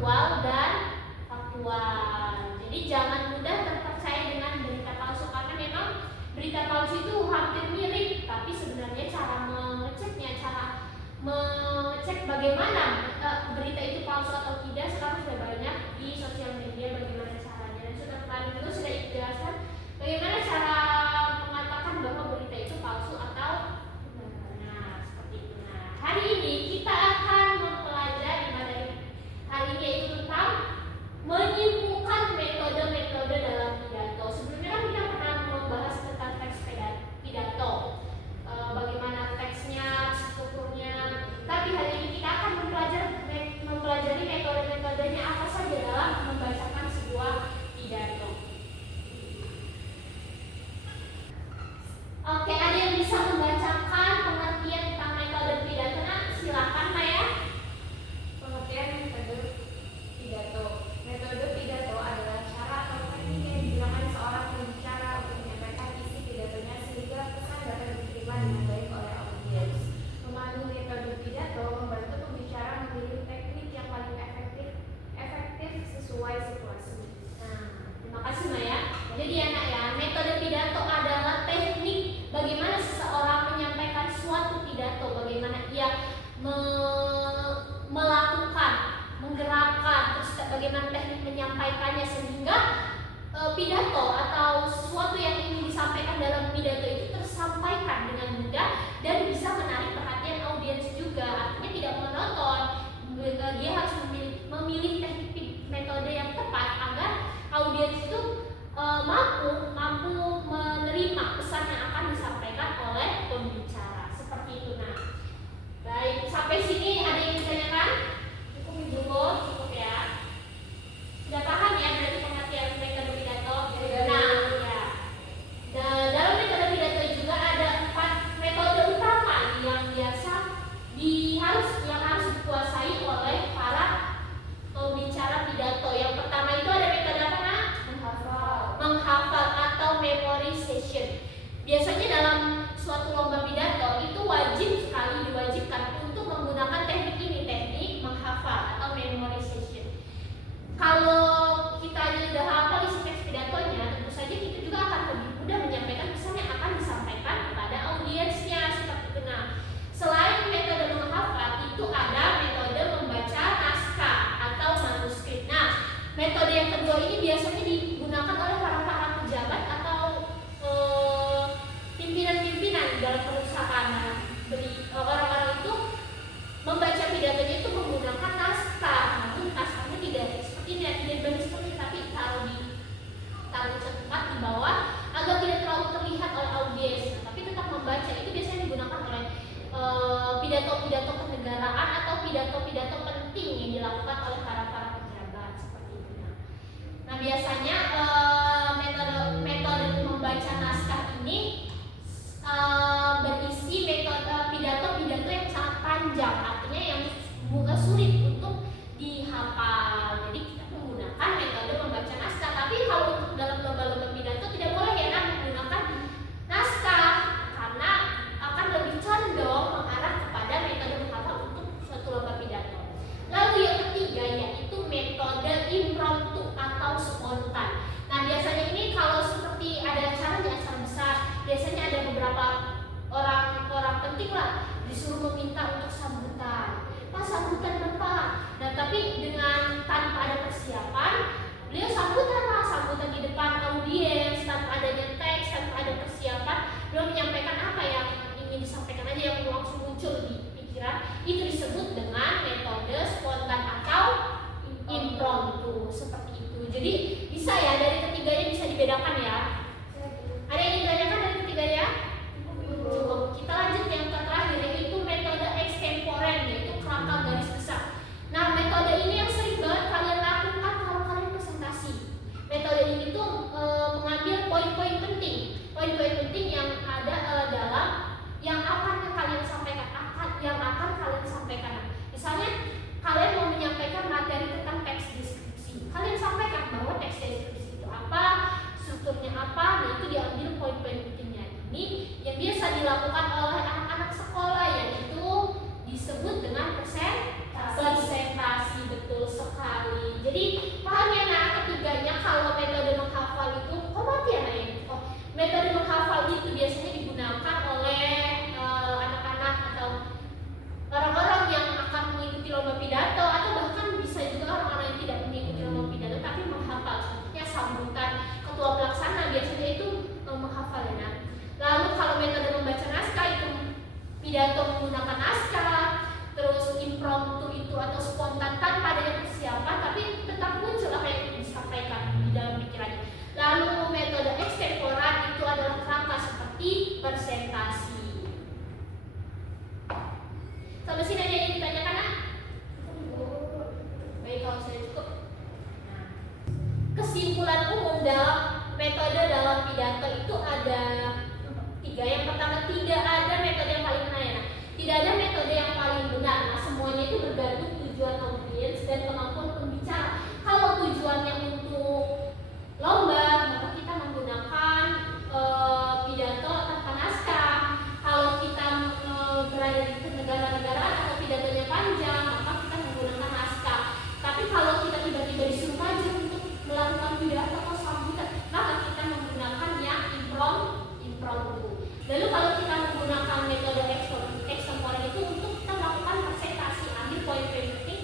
aktual dan faktual. Jadi jangan mudah terpercaya dengan berita palsu, karena memang berita palsu itu hampir mirip, tapi sebenarnya cara mengeceknya, cara mengecek bagaimana berita itu palsu atau tidak sekarang sudah banyak di sosial media. Bagaimana caranya, dan sudah kemarin juga sudah dijelaskan bagaimana cara mengatakan bahwa berita itu palsu atau benar. Nah, seperti itu. Nah, hari ini kita akan mempelajari materi hari ini, yaitu tentang menyimpulkan metode-metode dalam pidato. Sebelumnya kan kita pernah membahas tentang teks pidato, bagaimana teksnya, strukturnya. Tapi hari ini kita akan mempelajari metode-metodenya apa saja dalam membacakan sebuah pidato. Oke, ada yang bisa membacakan pengertian tentang metode pidato? Nah, silakan Maya. Pengertian metode pidato. Metode pidato adalah cara atau teknik yang digunakan seorang pembicara untuk menyampaikan isi pidatonya sehingga pesan dapat diterima dengan baik oleh audiens. Memandu metode pidato membantu pembicara memilih teknik yang paling efektif sesuai situasi. Nah, terima kasih Maya. Jadi anak ya, metode pidato adalah teknik bagaimana seseorang menyampaikan suatu pidato, bagaimana ia melakukan, menggerakkan, terus bagaimana teknik menyampaikannya sehingga pidato atau sesuatu yang ingin disampaikan dalam pidato itu tersampaikan dengan mudah dan bisa menarik perhatian audiens juga. Artinya tidak monoton. Dia harus memilih teknik metode yang tepat agar audiens itu mampu menerima pesan yang akan disampaikan oleh pembicara. Seperti itu. Nah, baik, sampai sini ada yang ditanyakan? Cukup ya. Sudah paham ya berarti pengertian metode pidato? Nah, ya. Dalam metode pidato juga ada 4 metode utama yang biasa harus dikuasai oleh para pembicara pidato. Yang pertama itu ada metode apa, Nak? Menghafal atau memorization. Biasanya dalam suatu lomba pidato itu diwajibkan untuk menggunakan teknik ini, teknik menghafal atau memorization. Kalau kita aja udah hafal isi teks pidatonya, tentu saja kita juga akan lebih mudah menyampaikan pesan yang akan disampaikan kepada audiensnya. Seperti itu. Nah, selain metode menghafal, itu ada metode membaca naskah atau manuskrip. Nah, metode yang kedua ini biasanya digunakan oleh para pejabat atau pimpinan-pimpinan dalam perusahaan. Orang-orang itu membaca pidatonya itu menggunakan naskah. Namun naskahnya tidak seperti ini, tidak dibaca seperti ini, tapi taruh tempat di bawah agar tidak terlalu terlihat oleh audiens. Tapi tetap membaca. Itu biasanya digunakan oleh pidato-pidato kenegaraan atau pidato-pidato penting yang dilakukan oleh para pejabat seperti itu. Nah, biasanya metode membaca naskah ini berisi pidato-pidato yang sangat panjang, artinya yang sulit untuk dihafal. Jadi kita menggunakan metode membaca naskah. Tapi kalau untuk dalam lomba-lomba pidato tidak boleh ya menggunakan naskah, karena akan lebih condong mengarah kepada metode menghafal untuk suatu lomba pidato. Lalu yang ketiga yaitu metode impromptu atau spontan. Nah, biasanya ini kalau seperti ada acara besar, biasanya ada beberapa orang penting lah disuruh meminta untuk sambutan. Pak, sambutan Bapak. Nah, tapi dengan tanpa ada persiapan, beliau sambutan di depan audiens, tanpa adanya teks, tanpa ada persiapan, beliau menyampaikan apa yang ingin disampaikan aja yang langsung muncul di pikiran. Itu disebut dengan metode spontan atau impromptu, seperti itu. Jadi bisa ya, dari ketiganya bisa dibedakan ya. Ada yang ditanyakan dari ketiganya? Cukup. Kita lanjut yang terakhir, yaitu metode extemporer, yaitu kerangka garis besar. Nah, metode ini yang sering banget kalian lakukan kalau kalian presentasi. Metode ini tuh mengambil poin-poin penting yang ada dalam yang akan kalian sampaikan, Misalnya kalian mau menyampaikan materi tentang teks deskripsi, kalian sampaikan bahwa teks deskripsi itu apa, strukturnya apa. Nah, itu diambil poin-poin pentingnya. Ini yang biasa dilakukan oleh anak-anak sekolah, yaitu disebut dengan presentasi. Betul sekali. pidato menggunakan naskah, terus impromptu itu atau spontan tanpa adanya persiapan, tapi tetap muncul apa yang ingin disampaikan di dalam pikirannya. Lalu metode extempora itu adalah kerangka seperti presentasi. Sampai sini ada yang ditanyakan, Nak? Baik, kalau saya cukup. Nah, kesimpulan umum dalam metode dalam pidato itu ada 3. Yang pertama, tidak ada metode yang paling benar, ya. Nah, tidak ada metode yang paling benar. Nah, semuanya itu bergantung tujuan audiens dan kemampuan pembicara. Kalau tujuannya untuk lomba, maka kita menggunakan pidato tanpa naskah. Kalau kita berada di negara-negaraan atau pidatonya panjang, maka kita menggunakan naskah. Tapi kalau kita tiba-tiba disuruh maju untuk melakukan pidato atau sambutan, maka kita menggunakan yang impromptu. Lalu kalau kita menggunakan metode extempore itu untuk kita melakukan presentasi, ambil poin-poin penting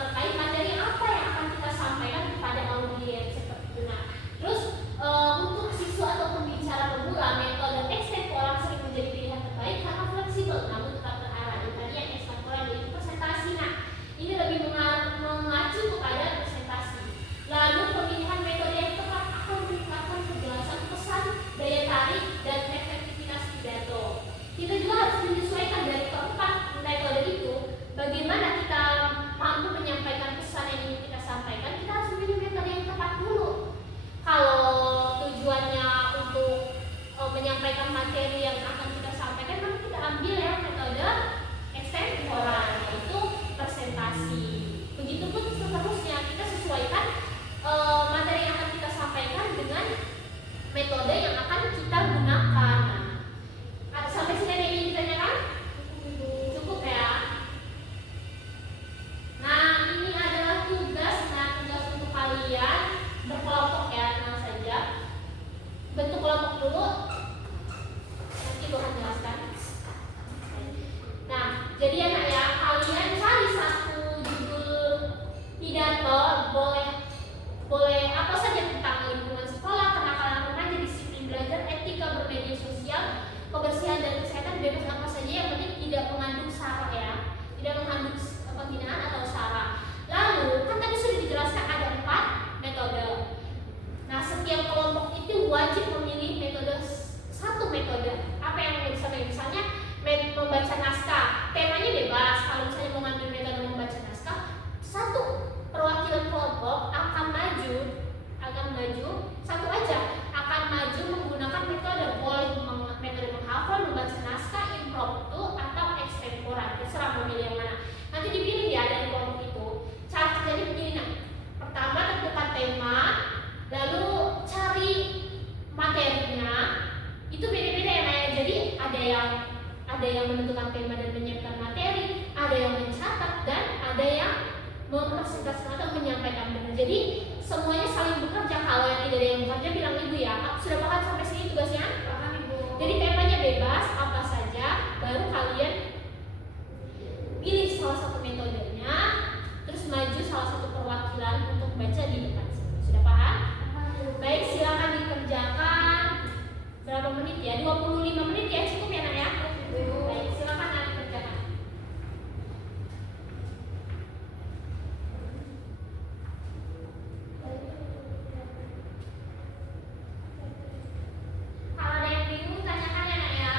terkait materi apa yang akan kita sampaikan kepada audiens seperti itu. Nah, terus untuk siswa atau pembicara pemula, metode extempore sering menjadi pilihan terbaik karena fleksibel namun tetap terarah. Dan tadi yang extempore yaitu presentasi. Nah, ini lebih mengacu kepada presentasi. Lalu pemilihan metode yang tepat akan meningkatkan kejelasan pesan, daya tarik, dan efektivitas pidato. Kita juga harus menyesuaikan dari keempat metode itu. Bagaimana kita mampu menyampaikan pesan yang ingin kita sampaikan, kita harus memilih metode yang tepat dulu. Kalau tujuannya untuk menyampaikan materi yang akan kita sampaikan, maka kita ambil ya metode extempore, yaitu presentasi. Begitupun seterusnya, kita sesuaikan materi yang akan kita sampaikan dengan metode yang akan kita gunakan. Nah, sampai sini ada yang ingin ditanyakan? Cukup ya. Nah, ini adalah tugas untuk kalian berkelompok ya, tenang saja. Bentuk kelompok dulu, nanti gue akan jelaskan. Nah, jadi anak ya, kalian cari satu judul pidato, boleh apa saja tentang lingkungan sekolah, kenakalan remaja, disiplin belajar, etika bermedia sosial, kebersihan dan kesehatan, bebas apa saja yang penting tidak mengandung sara ya, tidak mengandung penghinaan atau sara. Lalu kan tadi sudah dijelaskan ada 4 metode. Nah, setiap kelompok itu wajib memilih satu metode. Apa yang mau disampaikan? Misalnya membaca naskah, temanya bebas. Kalau misalnya mau ngambil metode membaca naskah, satu perwakilan kelompok akan maju satu aja akan maju menggunakan metode menghafal, membaca naskah, impromptu atau extempore, terserah memilih yang mana. Nanti dipilih ya dari kelompok itu. Cara kerjanya begini. Nah, pertama tentukan tema, lalu cari materinya. Itu beda-beda ya, Naya. Jadi ada yang menentukan tema dan menyiapkan materi, ada yang mencatat, dan ada yang mempresentasikan atau menyampaikan benar. Jadi semuanya saling bekerja. Kalau yang tidak ada yang bekerja, bilang ibu ya. Sudah paham sampai sini tugasnya? Paham, Ibu. Jadi temanya bebas apa saja, baru kalian pilih salah satu metodenya, terus maju salah satu perwakilan untuk baca di depan sini. Sudah paham? Baik, silakan dikerjakan. Berapa menit ya? 25 menit ya, cukup ya, Nak ya? Baik, silakan Nak dikerjakan. Kalau ada yang bingung, tanyakan ya, Nak ya.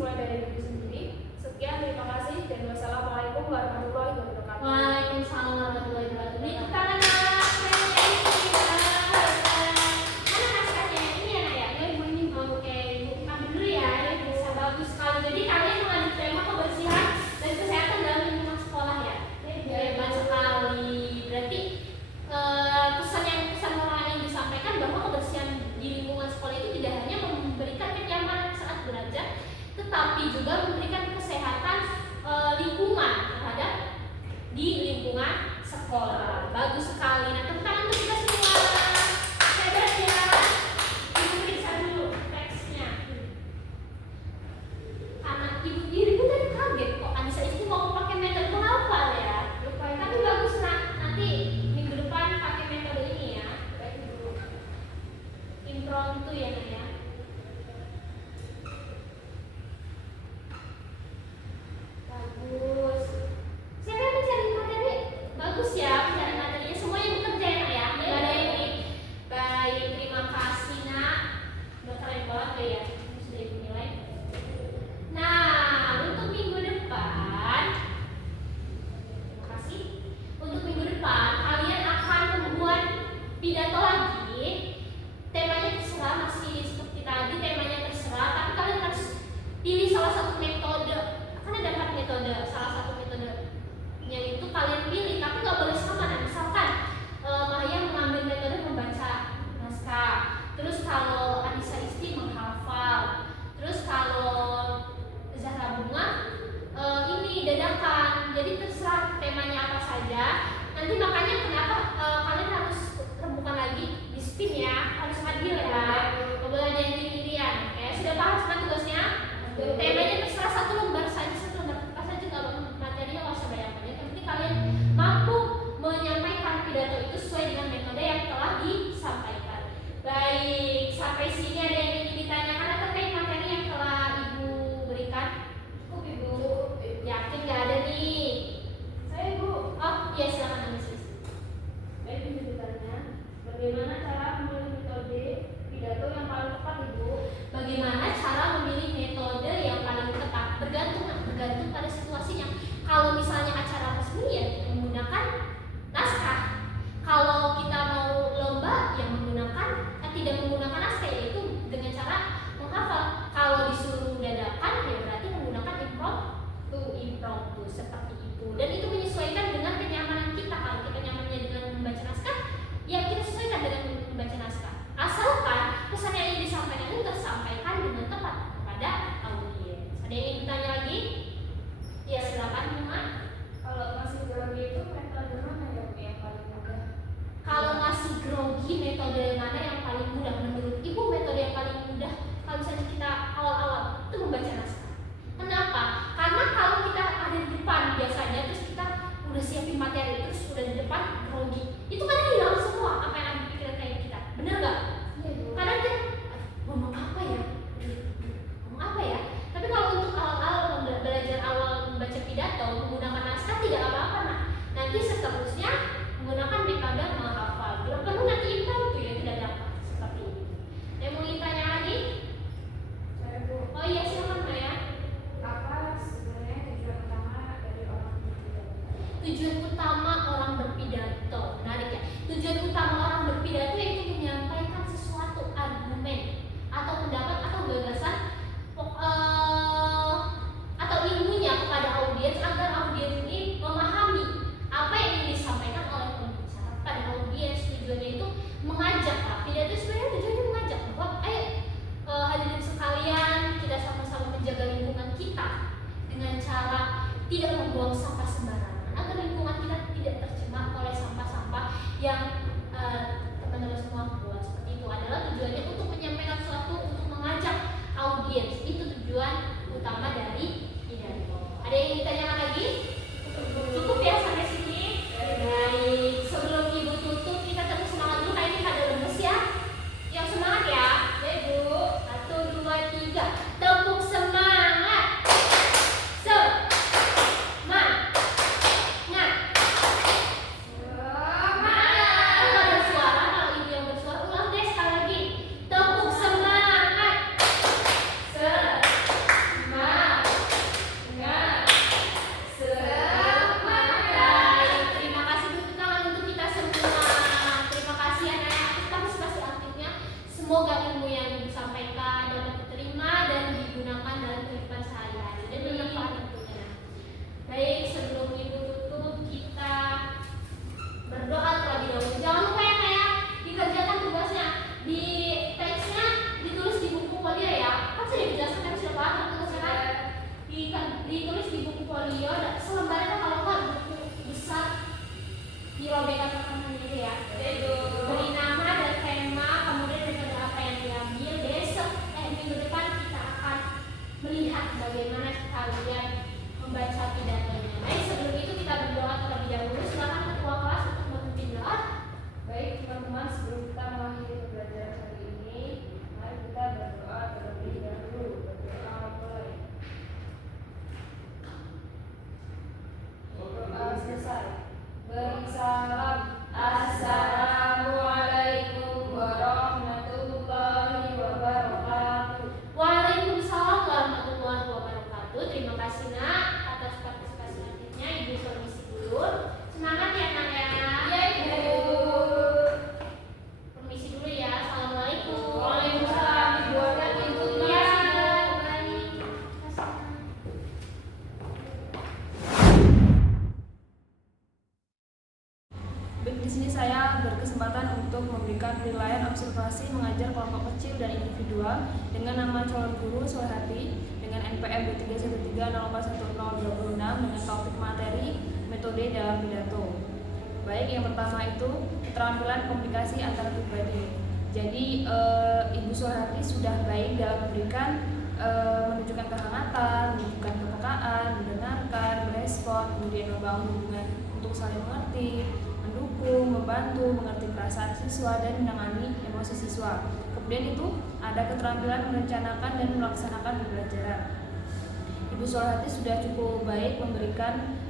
mulai dari diri sendiri. Sekian, terima kasih, dan wassalamualaikum warahmatullahi wabarakatuh. Waalaikumsalam warahmatullahi wabarakatuh. Ini tangan anak, saya ini mana naskahnya ini ya nak ya? Ya ibu ini oke ibu ambil dulu ya. Ya bisa bagus sekali. Jadi kalian mengambil tema kebersihan dan kesehatan dalam lingkungan sekolah ya. Hebat sekali. Berarti pesan moral yang disampaikan bahwa kebersihan di lingkungan sekolah itu tidak hanya memberikan kenyamanan saat belajar, tetapi juga memberikan kesehatan lingkungan terhadap di lingkungan sekolah. Bagus sekali. Nah, tepuk tangan untuk kita semua. Hebat ya. Ibu periksa dulu teksnya. Anak ibu tadi kaget kok Anissa Isti mau pakai metode menghafal ya. Tapi bagus nak. Nanti minggu depan pakai metode ini ya. Impromptu ya nak ya. Bagus. Siapa yang mencari materi? Bagus ya mencari materinya. Semuanya bekerja ya nak ya. Nggak ada yang ini. Baik, terima kasih nak. Udah keren banget ya. Ini sudah ibu nilai. Nah, untuk minggu depan, terima kasih. Untuk minggu depan kalian akan membuat pidato lagi. Temanya terserah, masih seperti tadi temanya terserah. Tapi kalian harus pilih salah satu metode. Kan ada 4 metode, salah satu metodenya itu kalian pilih, tapi nggak boleh sama. Nah, misalkan Mahya mengambil metode membaca naskah, terus kalau Anissa Isti menghafal, terus kalau Zahra Bunga ini dadakan. Jadi terserah temanya apa saja. Nanti makanya kenapa kalian harus rembukan lagi di spin ya, harus adil ya. Nggak boleh ada yang pilih-pilihan. Oke, sudah paham semua tugasnya? Temanya terserah, satu lembar saja, nggak materinya nggak usah banyak-banyak. Yang penting kalian mampu menyampaikan pidato itu sesuai dengan metode yang telah disampaikan. Baik, sampai sini ada yang ingin ditanyakan atau terkait materi yang telah ibu berikan? Cukup ibu. Yakin nggak ada nih? Saya ibu. Oh iya, silakan Anissa. Baik, tunjukkannya bagaimana cara memilih metode pidato yang paling tepat ibu. Bagaimana cara memilih metode yang paling tepat? Bergantung pada situasinya. Kalau misalnya acara resmi ya menggunakan naskah. Kalau kita mau lomba yang tidak menggunakan naskah, yaitu dengan cara menghafal. Kalau disuruh dadakan ya berarti menggunakan impromptu seperti itu. Dan itu menyesuaikan dengan kenyamanan kita. Kalau kita nyamannya dengan membaca naskah, ya kita sesuaikan dengan membaca naskah. Asalkan pesan yang ingin disampaikan itu tersampaikan dengan tepat kepada audiens. Ada yang ingin ditanya lagi? Ya silakan Bunga. Kalau masih grogi itu metode mana yang paling mudah? Kalau masih grogi, metode mana yang paling mudah? Menurut ibu metode yang paling mudah kalau misalnya kita awal-awal itu membaca naskah. Kenapa? Karena kalau kita ada di depan biasanya, terus kita udah siapin materi, terus udah di depan grogi, itu kan hilang semua apa yang ada di pikiran kayak kita. Bener nggak? Kadang kita ngomong apa ya? Tapi kalau untuk awal-awal belajar awal membaca pidato menggunakan naskah tidak apa-apa nah. Nanti seterusnya menggunakan metode menghafal. Bila perlu nanti impromptu ya, tidak dapat seperti itu. Yang mau ditanya lagi? Saya bu. Oh iya silakan Mbak ya. Apa sebenarnya tujuan utama dari orang berpidato? Tujuan utama orang berpidato, menarik ya. Tujuan utama orang berpidato yaitu menyampaikan sesuatu argumen atau pendapat atau gagasan atau ilmunya kepada audiens agar audiens ini memahami apa yang ingin disampaikan oleh pembicara pada audiens. Tujuannya itu mengajak. Pidato sebenarnya tujuannya mengajak bahwa ayo hadirin sekalian, kita sama-sama menjaga lingkungan kita dengan cara tidak membuang sampah sembarangan agar lingkungan kita tidak tercemar oleh sampah-sampah yang teman-teman semua buat. Seperti itu adalah tujuannya untuk menyampaikan sesuatu, untuk mengajak audiens. Itu tujuan utama dari pidato. Ada yang ditanyakan lagi? Cukup ya sampai sini? Baik, sebelum ibu tutup kita tetap semangat dulu. Kayak kita ada lemes ya. Yang semangat ya. Ya ibu. 1, 2, 3. Tepuk semangat. Semangat. di buku folio, selembarnya kalau nggak buku besar dirobek kata-katanya itu ya. Beri nama dan tema, kemudian metode apa yang diambil. Minggu depan kita akan melihat bagaimana kalian membaca pidatonya. Baik, sebelum itu kita berdoa terlebih dahulu. Silakan ketua kelas untuk memimpin doa. Baik teman-teman, sebelum kita mengakhiri pembelajaran hari ini, mari kita berdoa terlebih dahulu. Berdoa mulai. Doa selesai. Beri salam. Assalamualaikum warahmatullahi wabarakatuh. Waalaikumsalam warahmatullahi wabarakatuh. Terima kasih nak atas partisipasi aktifnya. Ibu permisi dulu. Semangat ya nak ya. Ya Ibu. Permisi dulu ya. Assalamualaikum. Waalaikumsalam. Ibu ada Ibu. Ya, baik. Di sini saya berkesempatan untuk memberikan penilaian observasi mengajar kelompok kecil dan individual dengan nama calon guru Solehati dengan NPM 2313041026 dengan topik materi metode dalam pidato. Baik, yang pertama itu keterampilan komunikasi antar pribadi. Jadi Ibu Solehati sudah baik dalam memberikan menunjukkan kehangatan, menunjukkan kepekaan, mendengarkan, merespon, kemudian membangun hubungan untuk saling mengerti, mendukung, membantu, mengerti perasaan siswa dan menangani emosi siswa. Kemudian itu ada keterampilan merencanakan dan melaksanakan pembelajaran. Ibu Solehati sudah cukup baik memberikan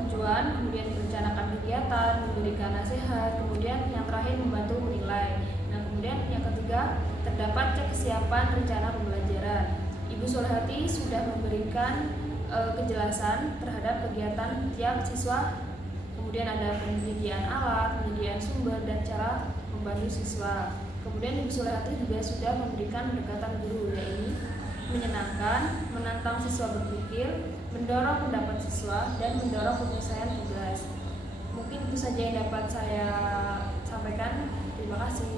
tujuan, kemudian merencanakan kegiatan, memberikan nasihat, kemudian yang terakhir membantu menilai. Nah, kemudian yang ketiga terdapat cek kesiapan rencana pembelajaran. Ibu Solehati sudah memberikan kejelasan terhadap kegiatan tiap siswa. Kemudian ada penyediaan alat, penyediaan sumber, dan cara membantu siswa. Kemudian Ibu Solehati juga sudah memberikan pendekatan guru, yaitu menyenangkan, menantang siswa berpikir, mendorong pendapat siswa, dan mendorong penyelesaian tugas. Mungkin itu saja yang dapat saya sampaikan. Terima kasih.